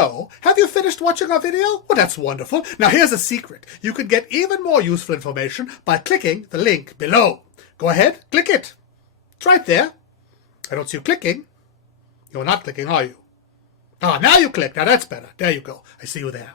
Hello, have you finished watching our video? Well, that's wonderful. Now here's a secret. You can get even more useful information by clicking the link below. Go ahead, click it. It's right there. I don't see you clicking. You're not clicking, are you? Ah, now you click. Now that's better. There you go. I see you there.